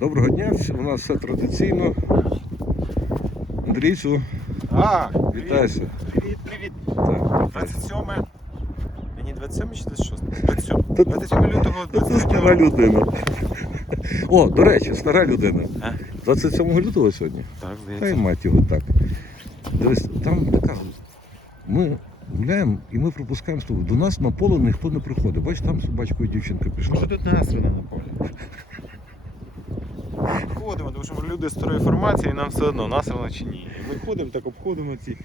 Доброго дня, у нас все традиційно. Андрійцю, А, вітайся. Привіт, привіт. Так. 27. Мені 27 чи 26? 27. Та- 27 лютого Це 23 стара людина. О, до речі, стара людина. А? 27 лютого сьогодні. Так, Та й здається. мать його так. Дивись, там така. Ми гуляємо і ми пропускаємо слово. До нас на поле ніхто не приходить. Бач, там собачкою дівчинка пішла. Може тут насрано на полі. Ходимо, тому що ми люди старої формації, і нам все одно, насрано чи ні. І Ми ходимо, так обходимо ці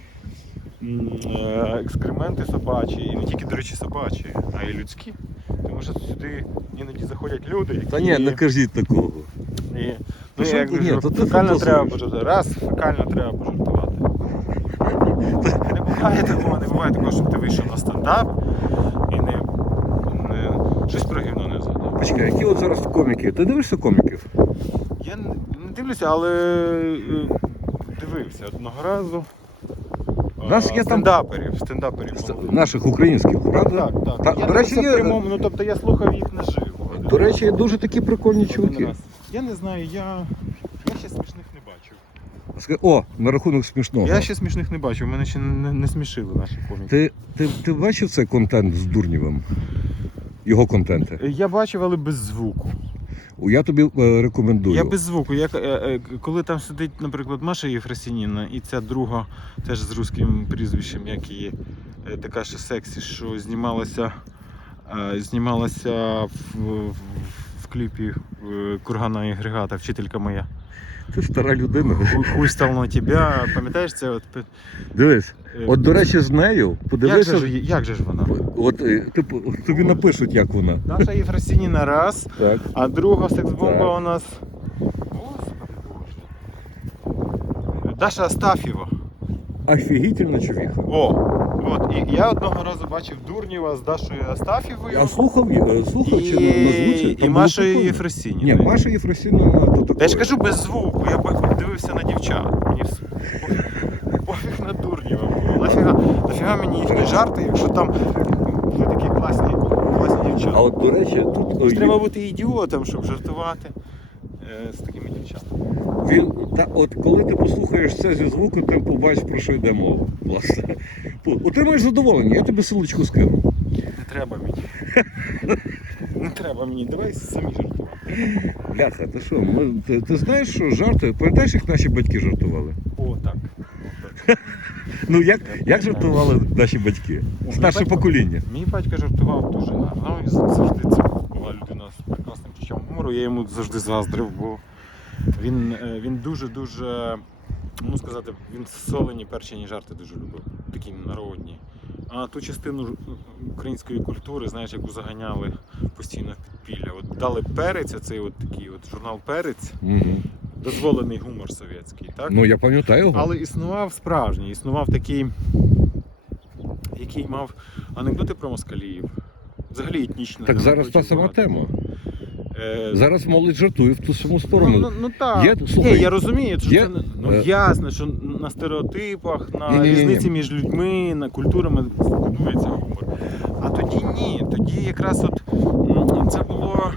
е, екскременти собачі, і не тільки, до речі, собачі, а й людські. Тому що сюди іноді заходять люди, які... Та ні, не кажіть такого. І, ну, що як ні, ні, то фекально треба пожартувати. Раз, фекально треба пожартувати. Не буває такого, не буває такого, щоб ти вийшов на стендап і не, не щось про гівно не згадав. Почекай, які от зараз коміки? Ти дивишся коміків? Я не, дивлюся, але е, дивився одного разу. У нас е, є там- стендаперів, стендаперів. Наших українських, правда? так, так. Та, я до речі, є- прямому, ну тобто я слухав їх наживо. До речі, дуже такі прикольні чуваки. раз. Я не знаю, я, я ще смішних не бачив. О, на рахунок смішного. Я ще смішних не бачив, мене ще не, не смішили наші коміки. Ти, ти, ти бачив цей контент з Дурнєвим? Його контенти? Я бачив, але без звуку. Я тобі е, рекомендую. Я без звуку. Я, е, е, коли там сидить, наприклад, Маша Єфросініна і ця друга, теж з русським прізвищем, як її, така ще сексі, що знімалася, знімалася в, в, в кліпі Кургана і вчителька моя. Ти стара людина. Хуй, тебе. Пам'ятаєш це? От, Дивись, е, от до речі, з нею як, подивися. же, ж- як же ж вона? От типу, тобі напишуть, як вона. Наша Єфросініна раз, Так. а друга секс-бомба у нас. Даша Астафєва. Офігітельна човіха. О, от і я одного разу бачив Дурнєва з Дашою Астафєвою Я слухав, слухав чи на озвучі. і, і прикольно. Єфросініною. Ні, Маша Єфросініна то таке. Я ж кажу без звуку, я дивився на дівчат. Мені пофіг- на Дурнєва було. Нафіга, нафіга мені їхні жарти, якщо там були такі класні, класні дівчата. А от до речі, тут Треба бути ідіотом, щоб жартувати з такими дівчатами. Він та от коли ти послухаєш це зі звуку, ти побачиш про що йде мова. Власне, отримаєш задоволення, я тобі силочку скину. Не треба мені. Не треба мені, давай самі жартувати. Бляха, ти що? Ми, ти, ти знаєш, що жарти? Пам'ятаєш, як наші батьки жартували? О, так. Ну як, як жартували наші батьки? Старше покоління. Мій батько жартував дуже гарно і завжди це була людина з прекрасним чуттям. Я йому завжди заздрив, бо він, е, він дуже-дуже, ну сказати, він солені перчені жарти дуже любив, такі народні. А ту частину української культури, знаєш, яку заганяли постійно в підпілля. От дали перець, цей от такий от журнал Перець, Угу. дозволений гумор совєтський, так? Ну я пам'ятаю його. Але існував справжній, існував такий, який мав анекдоти про москалів. Взагалі етнічно. Так зараз та сама тема. Е, Зараз молодь жартує в ту саму Ну, сторону. ну, ну так. Є- слухай, Ні, я розумію, що є, це ну, е, ясно, що на стереотипах, на Ні-ні-ні. різниці між людьми, на культурами будується гумор. А тоді ні. Тоді якраз от це було.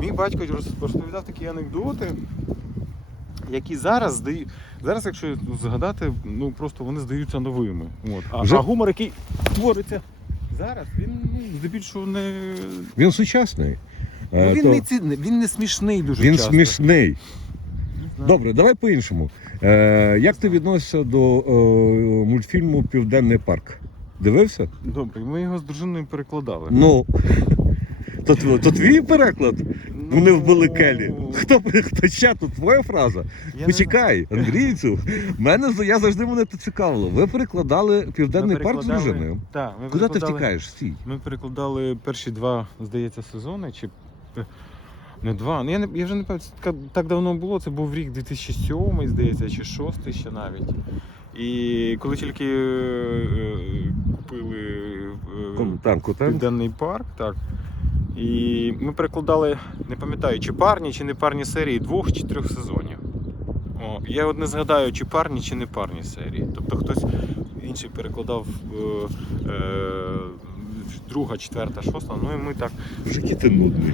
Мій батько розповідав такі анекдоти, які зараз здаю... Зараз, якщо згадати, ну просто вони здаються новими. От. А, Вже- а гумор, який твориться зараз, він ну, здебільшого не. Він сучасний. Ну, Е, він, то- не ці... він не смішний дуже він часто. смішний. Добре, давай по-іншому. Е, як ти відносишся до е, мультфільму Південний парк? Дивився? Добре, ми його з дружиною перекладали. Ну. То, то твій переклад? Вони Ну, вбили Келі. Хто, хто ще тут твоя фраза? я не Андрійцю. Мене я завжди мене це цікавило. Ви перекладали. Південний Ми парк з дружиною. Так, ми Куди ти втікаєш? Стій. Ми перекладали перші два, здається, сезони, чи не два. Ну я не я вже не пам'ятаю, це так, так давно було. Це був рік 2007, здається, чи 2006 ще навіть. І коли тільки е, купили е, Там. Південний парк, так. І ми перекладали, не пам'ятаю, чи парні, чи не парні серії двох чи трьох сезонів. О, я от не згадаю, чи парні, чи не парні серії. Тобто хтось інший перекладав е, е, друга, четверта, шоста. Ну і ми так. В житті ти нудний.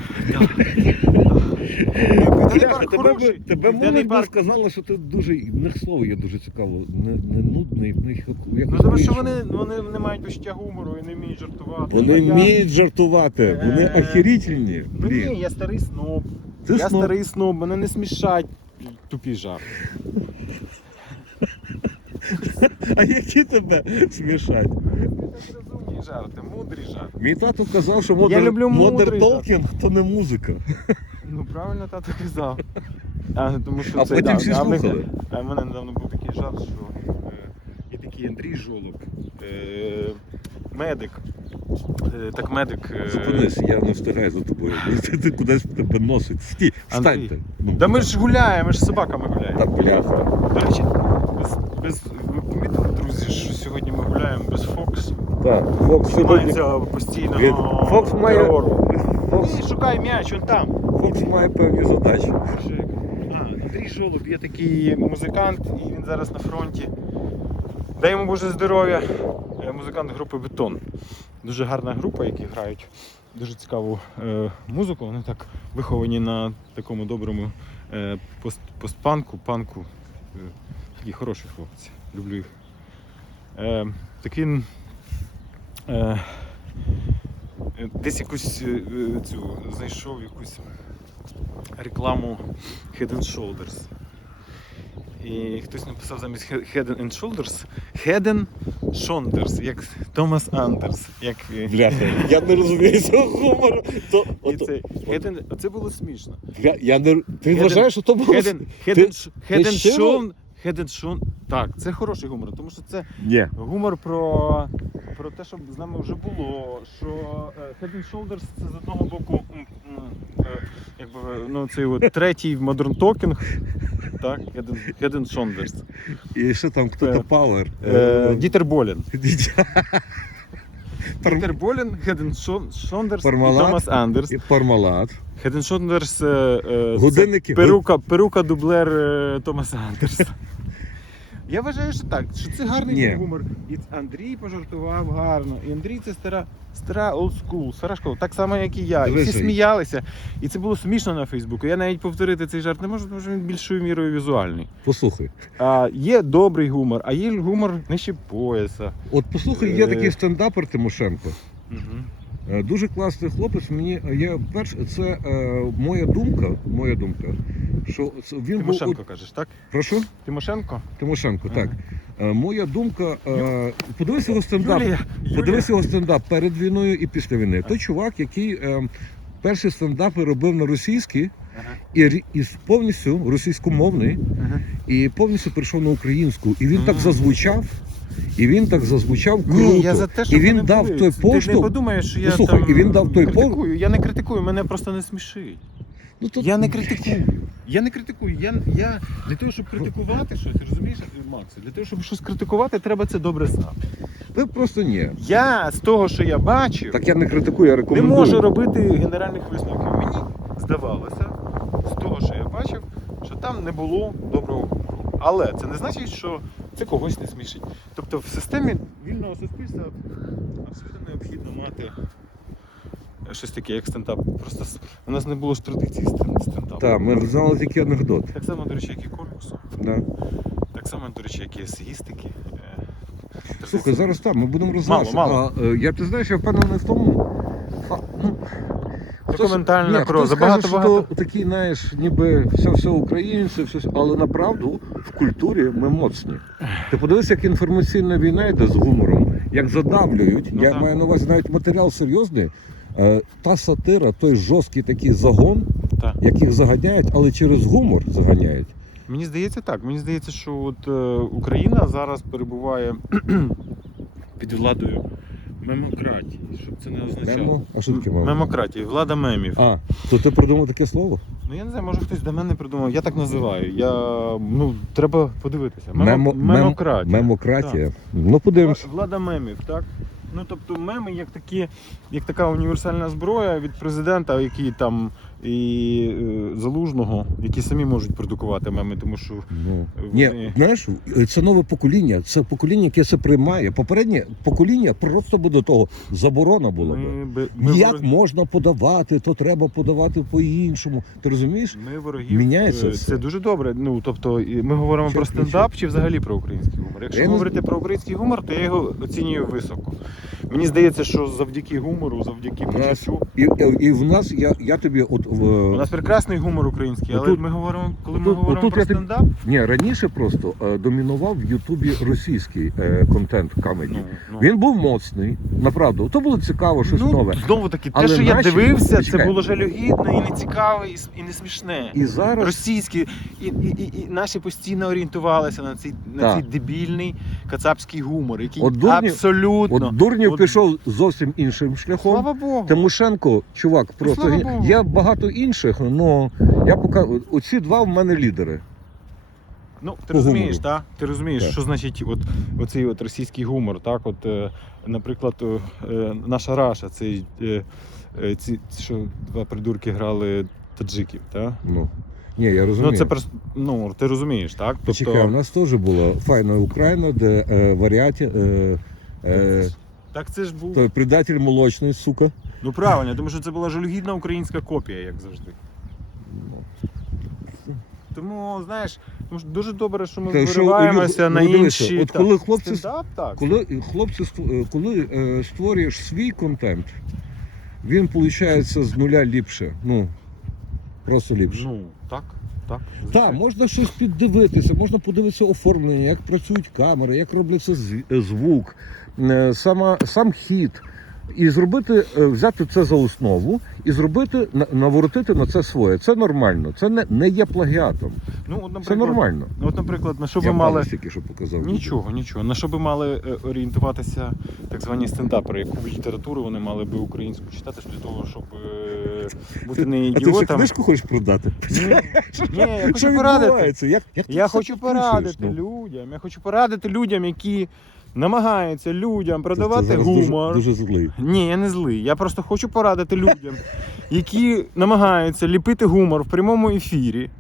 Бляха, тебе, Південний парк. сказала, що ти дуже, в них слово є дуже цікаво, не, не нудний, в них як- якось Ну тому що по-іншому. вони, вони не мають почуття гумору і не вміють жартувати. Вони А я- вміють жартувати, вони Е, охерительні. Ну ні, Блін. я старий сноб. Ти я сноб. старий сноб, мене не смішать тупі жарти. А які тебе смішать? Жарти, мудрі жарти. Мій тато казав, що модер, люблю модер мудрий толкінг то не музика. Ну правильно тато казав. А, тому що А це, потім да, всі а в них- слухали. А в мене недавно був такий жарт, що е, є такий Андрій Жолоб, е, медик. Е, так медик. е, Зупинись, я не встигаю за тобою. Ти, ти кудись тебе носить. Стій, Андрій. встаньте. Ну, Да ми ж гуляємо, ми ж з собаками гуляємо. Та бляха. До речі, без, без, ви помітили, друзі, що сьогодні ми гуляємо без Фокс. Так, Фокс сьогодні. Займається постійно Від- Фокс має- терором. Фокс, Ні, шукай м'яч, он там. Фокс має певні задачі. А, Андрій Жолоб є такий музикант, і він зараз на фронті. Дай йому Боже здоров'я. Е, Музикант групи Бетон. Дуже гарна група, які грають дуже цікаву е, музику. Вони так виховані на такому доброму е, пост, постпанку, панку. Е, такі хороші хлопці. Люблю їх. Е, так він е, десь якусь е, цю знайшов якусь рекламу Head and Shoulders. І хтось написав замість Head and Shoulders Head and Shoulders, як Томас Андерс. Як... е, я не розумію цього гумору. То, І це, Head and... Оце було смішно. бля, я не, ти Head вважаєш, що то було? Head and, head and, head and Head and Shoulder- Так, це хороший гумор, тому що це Ні. гумор про, про те, що з нами вже було. Що е, Head and Shoulders це з одного боку м, м, е, якби, ну, цей от третій Modern Talking. Так, Head and, Head and Shoulders. І ще там хто-то Е, Power. Е, Дітер Болін. Дітер Болін, Head and Shou- Shoulders і Пармалат. Томас Андерс. І Пармалат. Head and Shoulders е, е, Годинники. перука, перука дублер е, Томаса Андерса. Я вважаю, що так, що це гарний Ні. гумор. І Андрій пожартував гарно. І Андрій це стара, стара old school, стара школа, так само, як і я. І Дивися. всі сміялися. І це було смішно на Фейсбуку. Я навіть повторити цей жарт не можу, тому що він більшою мірою візуальний. Послухай. А, є добрий гумор, а є гумор нижче пояса. От послухай, є Е. такий стендапер Тимошенко. Угу. Е, Дуже класний хлопець. Мені я перш це е, моя думка. Моя думка, що він Тимошенко був кажеш, так? прошу Тимошенко? Тимошенко. Так Ага. Е, моя думка. Е, подивись його стендап. Юлія, Подивись його стендап перед війною і після війни. Той чувак, який е, перші стендапи робив на російській Ага. і, і повністю російськомовний, Ага. і повністю перейшов на українську. І він так зазвучав. І він так зазвучав круто. Ні, я за те, і він дав той Ти не подумаєш, що я Ну, слухай, там і він дав той пол- критикую. Я не критикую, мене просто не смішить. Ну, то... Я не критикую. Я не критикую. Я, я для того, щоб критикувати щось, розумієш, Макс, для того, щоб щось критикувати, треба це добре знати. Ви просто ні. Я з того, що я бачив, Так я не критикую, я не можу робити генеральних висновків. Мені здавалося, з того, що я бачив, що там не було доброго. Але це не значить, що це когось не смішить. Тобто в системі вільного суспільства абсолютно необхідно мати щось таке, як стендап. Просто у нас не було ж традиції стен- стендапу. Так, ми знали тільки анекдот. Так само, до речі, як і корпусу. Да. Так само, до речі, як і есеїстики. Слухай, зараз так, ми будемо розвиватися. мало. А, е, я ти знаєш, я впевнений в тому. А, ну, Документальна ні, хтось забагато каже, що то такі, знаєш, ніби все все українці, все, все, але направду в культурі ми моцні. Ти подивись, як інформаційна війна йде з гумором, як задавлюють. Ну, я так. маю на увазі навіть матеріал серйозний. Е, Та сатира, той жорсткий такий загон, Так. яких заганяють, але через гумор заганяють. Мені здається так. Мені здається, що от, е, Україна зараз перебуває під владою мемократії. Щоб це не означало. Мемо? А що таке мемо? Мемократії, влада мемів. А, то ти придумав таке слово? Ну я не знаю, може хтось до мене придумав. Я так називаю. Я ну треба подивитися. Мемо, Мемо- мем- мемократія. Мемократія. Ну подивимось. Влада мемів, так? Ну тобто меми як такі, як така універсальна зброя від президента, який там і е, залужного, які самі можуть продукувати меми, тому що Ну. Вони- Ні, знаєш, це нове покоління. Це покоління, яке це приймає. Попереднє покоління просто би до того заборона була ми, би- ми, Як вороги, можна подавати, то треба подавати по-іншому. Ти розумієш? ми ворогів. Міняється е, все. це дуже добре. Ну тобто, ми говоримо Ще про включу. стендап чи взагалі про український гумор. Якщо Я не говорити про український гумор, то я його оцінюю високо. Мені здається, що завдяки гумору, завдяки почуттю. І, і в нас я, я тобі от У нас прекрасний гумор український, але Отут- ми говоримо, коли ми говоримо отут про я стендап. ні, раніше просто е, домінував в Ютубі російський е, контент камеді. Ну, ну. Він був моцний, направду. То було цікаво, щось ну, нове. Знову таки, те, що я наші- дивився, Почекай. це було жалюгідно і не цікаве, і, і не смішне. І зараз Російські і, і, і, і наші постійно орієнтувалися на цей на Так. цей дебільний кацапський гумор, який От дурні- абсолютно от Дурнів От- пішов зовсім іншим шляхом. слава Богу. Тимошенко, чувак, просто слава Богу. є багато інших, але я пока оці два в мене лідери. Ну, ти По розумієш, так? Ти розумієш, Так. що значить от, оцей от російський гумор, так? От, е, наприклад, е, е, наша Раша, цей, е, ці, що два придурки грали таджиків, так? Ну ні, я розумію. Ну, це просто, ну, ти розумієш, так? Почекай, у нас теж була файна Україна, де е, варіаті. Е, е, так це ж був. той предатель молочний, сука. Ну правильно, тому що це була жалюгідна українська копія, як завжди. Тому, знаєш, тому що дуже добре, що ми що, вириваємося ну, на дивися, інші. от так, коли хлопці- стендап, так. Коли хлопці ст- е, коли е, створюєш свій контент, він виходить з нуля ліпше. Ну просто ліпше. Ну, так, так. Так, звичайно. можна щось піддивитися, можна подивитися оформлення, як працюють камери, як робляться зв- е, звук, е, сама, сам хід. І зробити, е, взяти це за основу і зробити, на- наворотити на це своє. Це нормально, це не, не є плагіатом. Ну, от, Це нормально. От, наприклад, на що Я мали. тільки що показав. Нічого, нічого. На що би мали е, орієнтуватися так звані стендапери, яку літературу вони мали би українську читати для того, щоб е, бути не А ти ідіотами. книжку хочеш продати? Ні, ні, я хочу порадити. Як, як Я хочу порадити ну? людям. Я хочу порадити людям, які намагаються людям Ти продавати гумор. Дуже, дуже злий. Ні, я не злий. Я просто хочу порадити людям, які намагаються ліпити гумор в прямому ефірі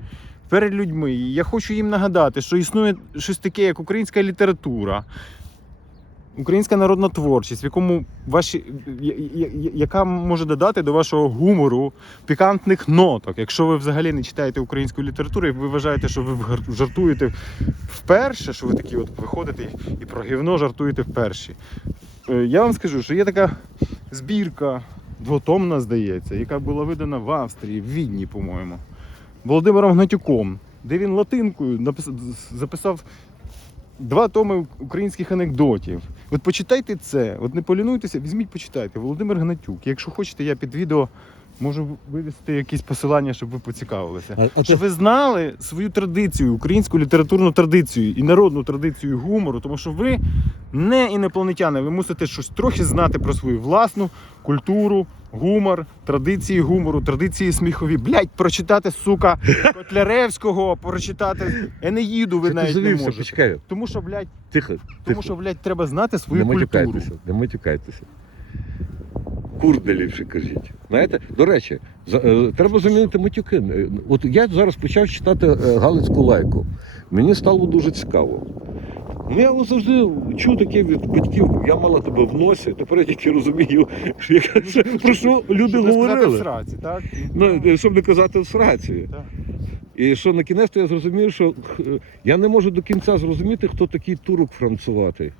перед людьми. Я хочу їм нагадати, що існує щось таке, як українська література. Українська народна творчість, в якому ваші, яка може додати до вашого гумору пікантних ноток. Якщо ви взагалі не читаєте українську літературу, і ви вважаєте, що ви жартуєте вперше, що ви такі от виходите і про гівно жартуєте вперше. Е, Я вам скажу, що є така збірка, двотомна, здається, яка була видана в Австрії, в Відні, по-моєму, Володимиром Гнатюком, де він латинкою напис- записав два томи українських анекдотів. От почитайте це, от не полінуйтеся, візьміть, почитайте. Володимир Гнатюк. Якщо хочете, я під відео можу вивести якісь посилання, щоб ви поцікавилися. А, а ти ви знали свою традицію, українську літературну традицію і народну традицію гумору, тому що ви не інопланетяни, ви мусите щось трохи знати про свою власну культуру, гумор, традиції гумору, традиції сміхові. Блять, прочитати, сука, Котляревського, прочитати Енеїду ви ти навіть не можете. Почекай, Тому що, блядь, тихо, тому тихо. що, блядь, треба знати Не свою культуру. матюкайтеся, не матюкайтеся. Курди ліпше кажіть. Знаєте, до речі, за- е, треба замінити матюки. Е, От я зараз почав читати е, Галицьку лайку. Мені стало дуже цікаво. Ну, я завжди чув таке від батьків, я мала тебе в носі, тепер я тільки розумію, що про що люди Щоб не говорили. сраці, так? Ну, е, щоб не казати в сраці. Так. І що на кінець я зрозумів, що е, я не можу до кінця зрозуміти, хто такий турок француватий.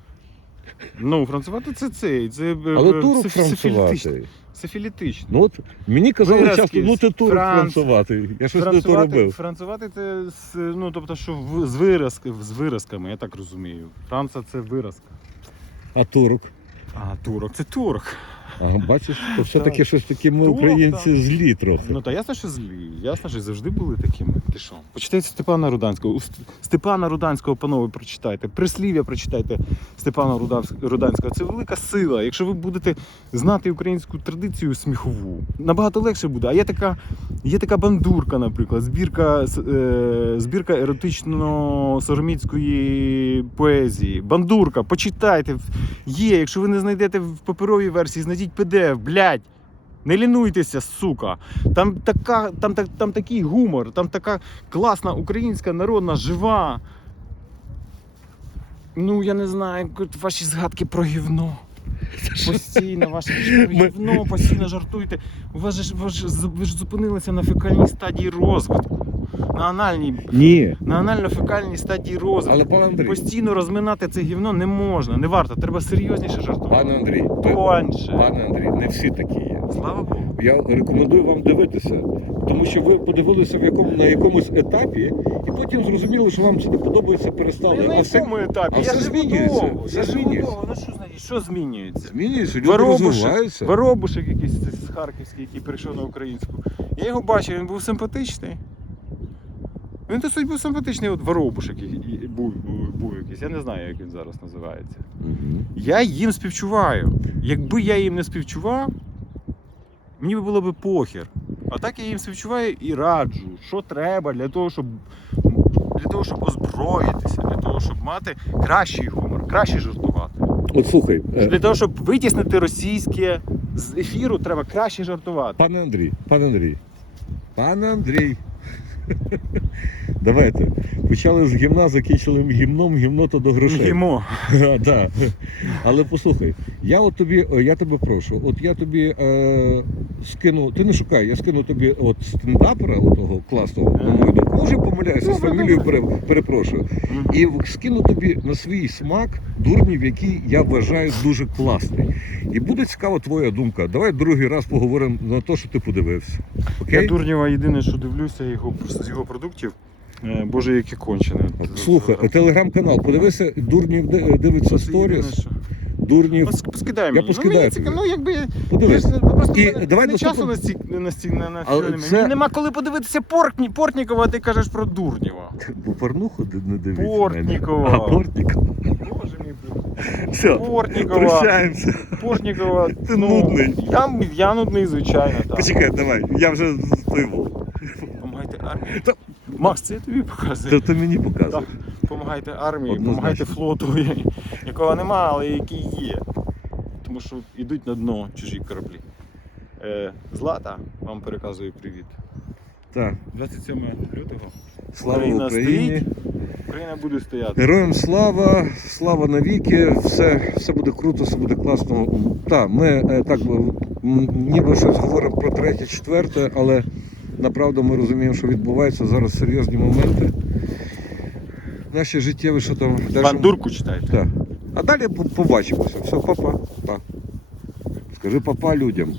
Ну, францувати це цей. Це, е, Але е, турок це сифілітичне. француватий. Сифілітичне. Ну от мені казали Виразки часто, ну ти турок Франц- францувати. Я щось не то робив. францувати це ну, тобто, що в, з, виразк, з виразками, я так розумію. Франца це виразка. А турок. А турок це турок. Ага, бачиш, то все-таки Так. щось таке ми українці злі трохи. Ну та ясно, що злі. Ясно, що завжди були такими. Ти що? Почитайте Степана Руданського. У Степана Руданського, панове, прочитайте. Прислів'я прочитайте Степана Руданського. Це велика сила. Якщо ви будете знати українську традицію сміхову, набагато легше буде. А є така, є така бандурка, наприклад, збірка, е, збірка еротично-сороміцької поезії. Бандурка, почитайте. Є, якщо ви не знайдете в паперовій версії, знайдіть PDF, блядь. Не лінуйтеся, сука. Там, така, там, так- там такий гумор, там така класна українська народна, жива. Ну, я не знаю, ваші згадки про гівно. Постійно ваше гівно, постійно жартуєте. У вас же ж ви ж зупинилися на фекальній стадії розвитку. На анальній, Ні. на анально-фекальній стадії розвитку. Але пане Андрій, Постійно розминати це гівно не можна, не варто, треба серйозніше жартувати. пане Андрій, ви- Тоньше. пане Андрій, не всі такі є. Слава Богу. Я рекомендую вам дивитися, тому що ви подивилися в якому на якомусь етапі, і потім зрозуміли, що вам це не подобається, перестали. На А все якому етапі? а я все живу змінюється, довго, все я живу змінюється. довго. Ну що, значить, що змінюється? змінюється, люди Воробушек, розвиваються. Воробушек якийсь з Харківський, який прийшов на українську. Я його бачив, він був симпатичний. Він досить був симпатичний, от і- був, був, якийсь. Я не знаю, як він зараз називається. Я їм співчуваю. Якби я їм не співчував, мені би було би похер. А так я їм співчуваю і раджу, що треба для того, щоб для того, щоб озброїтися, для того, щоб мати кращий гумор, краще жартувати. От слухай, е, Для того, щоб витіснити російське з ефіру, треба краще жартувати. пане Андрій, пане Андрій, пане Андрій. Давайте. Почали з гімна, закінчили гімном, гімно то до грошей. Гімо. А, да. Але послухай, я от тобі, е, я тебе прошу, от я тобі е, скину, ти не шукай, я скину тобі от стендапера, отого класного, на мою думку, може помиляюся, з фамілією пере, перепрошую. І скину тобі на свій смак дурнів, які я вважаю дуже класний. І буде цікава твоя думка. Давай другий раз поговоримо на те, що ти подивився. Окей? Я Дурнєва єдине, що дивлюся його, з його продуктів. Е, Боже, які кончені. Слухай, телеграм-канал, подивися, дурнів дивиться сторіс. Дурнів, Пос- Поскидай Я поскидаю ну, мені цікаво, ну якби подивись. не- просто І мене давай не часу на ці на ці на, на фільми. це- Мені нема коли подивитися Портні, Портнікова, а ти кажеш про Дурнєва. Бо порнуху не дивіться. Портнікова. А, Портнікова. Все, Портнікова. прощаємося. Портнікова. Ти нудний. Я, я нудний, звичайно. Так. Почекай, давай, я вже впливу. Помагайте армії. Та- Макс, це я тобі показую. Ти, ти мені показуй. Так. Помагайте армії, Однозначно. помагайте флоту, якого нема, але який є. Тому що йдуть на дно чужі кораблі. Е, Злата вам переказую привіт. Так. 27 лютого. Слава Україні. стоїть. Україна буде стояти. Героям слава, слава навіки, все, все буде круто, все буде класно. Так, ми е, так ніби щось говоримо про третє, четверте, але направду ми розуміємо, що відбуваються зараз серйозні моменти. Наші життєві, що там. Бандурку читайте. Так. А далі побачимося. Все, папа. Па. Скажи папа людям.